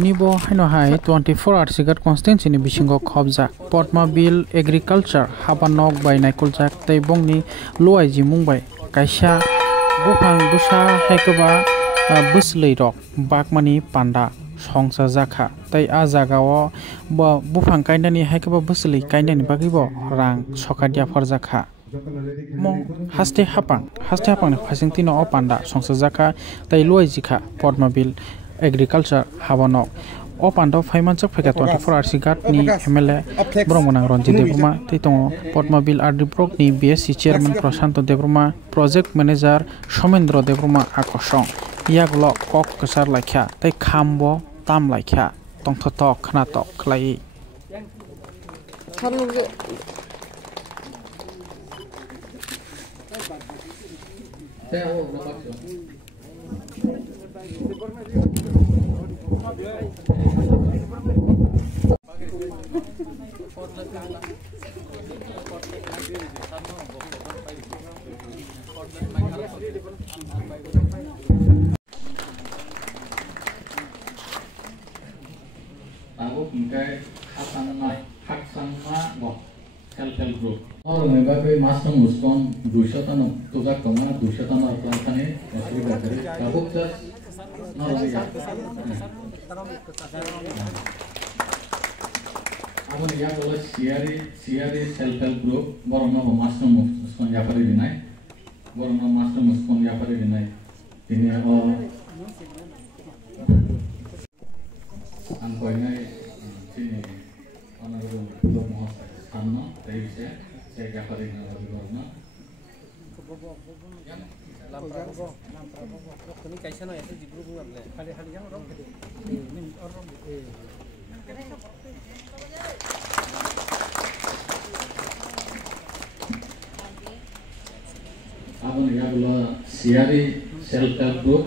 Ini bo haino hai 24 hours sigat constituency ni bisingo khobjak Potma Bill Agriculture habanok bai naikuljak tei bongni luai jimung bai kaisa bufang busa haikaba buslei rok bakmani panda songsa jakha tei a jagao bufang kainani haikaba buslei kainani bagibo rang sokadia forjakha mong haste hapang ni phasingti no panda songsa jakha tei luai jikha Potma Bill Agriculture habanok o panda phaimanchak pheka 24 hours sigat ni MLA Brongmanang Ranjit Debruma tei tongo Potma Bill RD Brok ni BSc chairman Prashanto Debruma project manager Somendra Debruma akosong yaklo kok kesar laikha tei khambo tam laikha tongthotok khnatok khlai Aku bingkai haksangma go self-help group. Orang membagai masuk muskon 200 tan tugas kemana 200 tan orang tani masih berkari. Kabuk jas nolak ya. Aku ni ya kalau siari self-help group borong nama masuk muskon ya pada dinai. Borong nama masuk muskon ya pada dinai. Ini angkonya sini orang belum mau sama tapi saya kaparin lagi warna yang lampau ini kaisa no itu jibru bukan le kali yang orang ini orang apa nih ya kalau siari self help group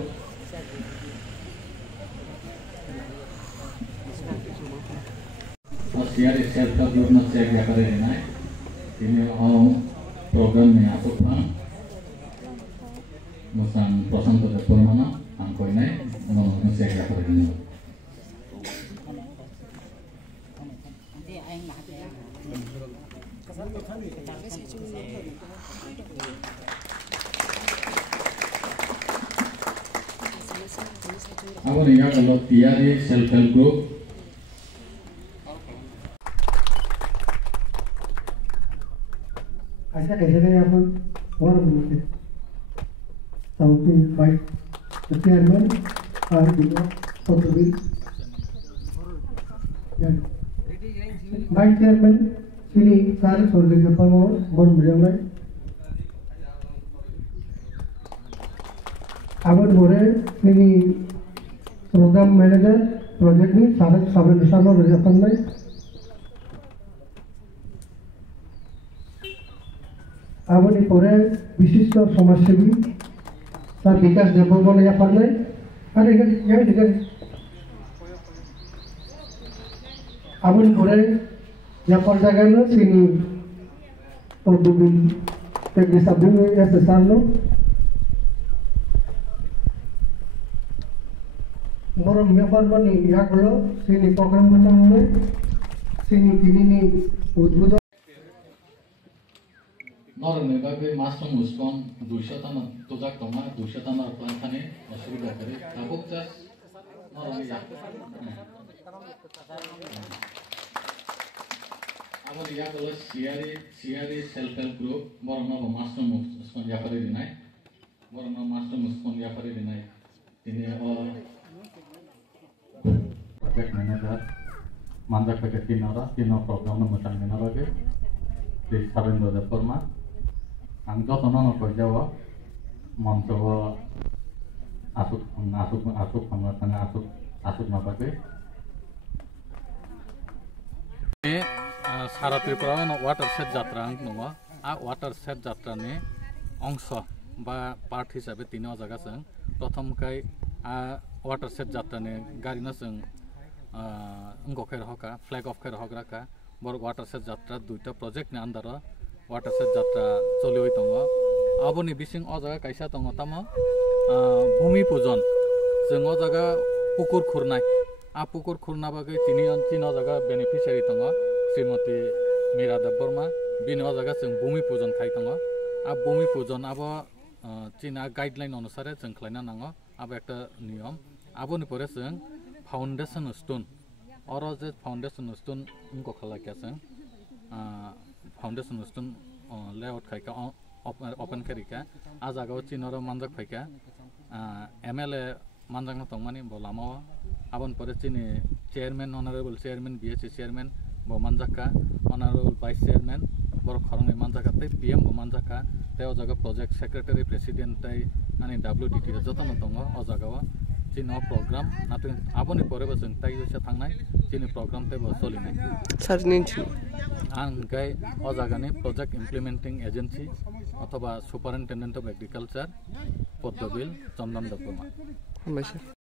siari self-help group na saya kaparin naik ini program ni aku pang musang Prashanto Debruma angko ini saya kaparin aku ni ya kalau siari self-help group ऐसा कैसे करें आप और बोलते something by the chairman or the Potma Bill vice chairman sini सारे solder के पर वो बहुत मजा में अब बोले sini program manager project ni सारे सब निशानों रजपन में আপনি পরে বিশিষ্ট সমাজসেবী তার বিকাশ দেববর্মন ইয়া পারলে আরে এখানে আপনি পরে ইয়া পাল্টা গেল তিনি দুদিন থেকে সাবদিন এসে সারলো বড় মেপারবানি ইয়া করলো তিনি প্রোগ্রাম মধ্যে তিনি উদ্বোধন Orang membagai masuk muskon 200 tan tugas kemana 200 tan orang tani masih berkari. Kabuk jas nolak ya. Aku dia kalau siari self-help group borong nama masuk muskon ya pada dinai. Borong nama masuk muskon ya pada dinai. Ini project manager mandak pakai kino program nama macam mana lagi di Somendra Debruma. Ang joto no kerjawa mamsawa asuk pengatang asuk napakai. Ini Sara Tripura no water set jatra ang nungwa water set jatra ni angsa ba part hisabe tino jaga seng prothom kai water set jatra ni gari na seng ngokher hoka flag off kher hokra ka bor water set jatra duita project ni andara water set jatra cholioi tongo aboni bising o jaga kaisa tongo tamo bhumi pujon जों ओ जगह पुकुर खुरनाय पुकुर खुरना बागै तीन जगह बेनिफिशियारि दङ श्रीमती मीरा देबबर्मा बिनि जगह जों भूमि पूजन खाइ दङ भूमि पूजन चीना गाइडलाइन अनुसारे जों खालायना नांगौ একটা नियम आबोनि परे जों फाउंडेशन स्टोन और जे फाउंडेशन स्टोन उनको खालाकिया जों फाउंडेशन स्टोन लेआउट खायका ओपन करिका आ जागाव चीनर मानजाक फायका एमएलए मानजाकना तंगमानि बोलामो आबोन परे चीनी chairman honourable chairman BSc chairman बो मानजाका ऑनरेबल वाइस चेयरमैन बर खरंगै मानजाका तै पीएम बो मानजाका तेव जगह प्रोजेक्ट सेक्रेटरी प्रेसिडेंट तै आनी डब्ल्यूडीटी जतन दङ अ जागाव चीनो प्रोग्राम नाथाय आबोनि परेबो जों तै इसे थांनाय चीनी प्रोग्राम तैबो सोलिनाय सारनिथि आं गाय अ जागानि प्रोजेक्ट इमप्लिमेंटिंग एजेंसी अथवा सुपारिनटेंडेंट ऑफ एग्रीकल्चर पद्मबिल चंदन देबबर्मा।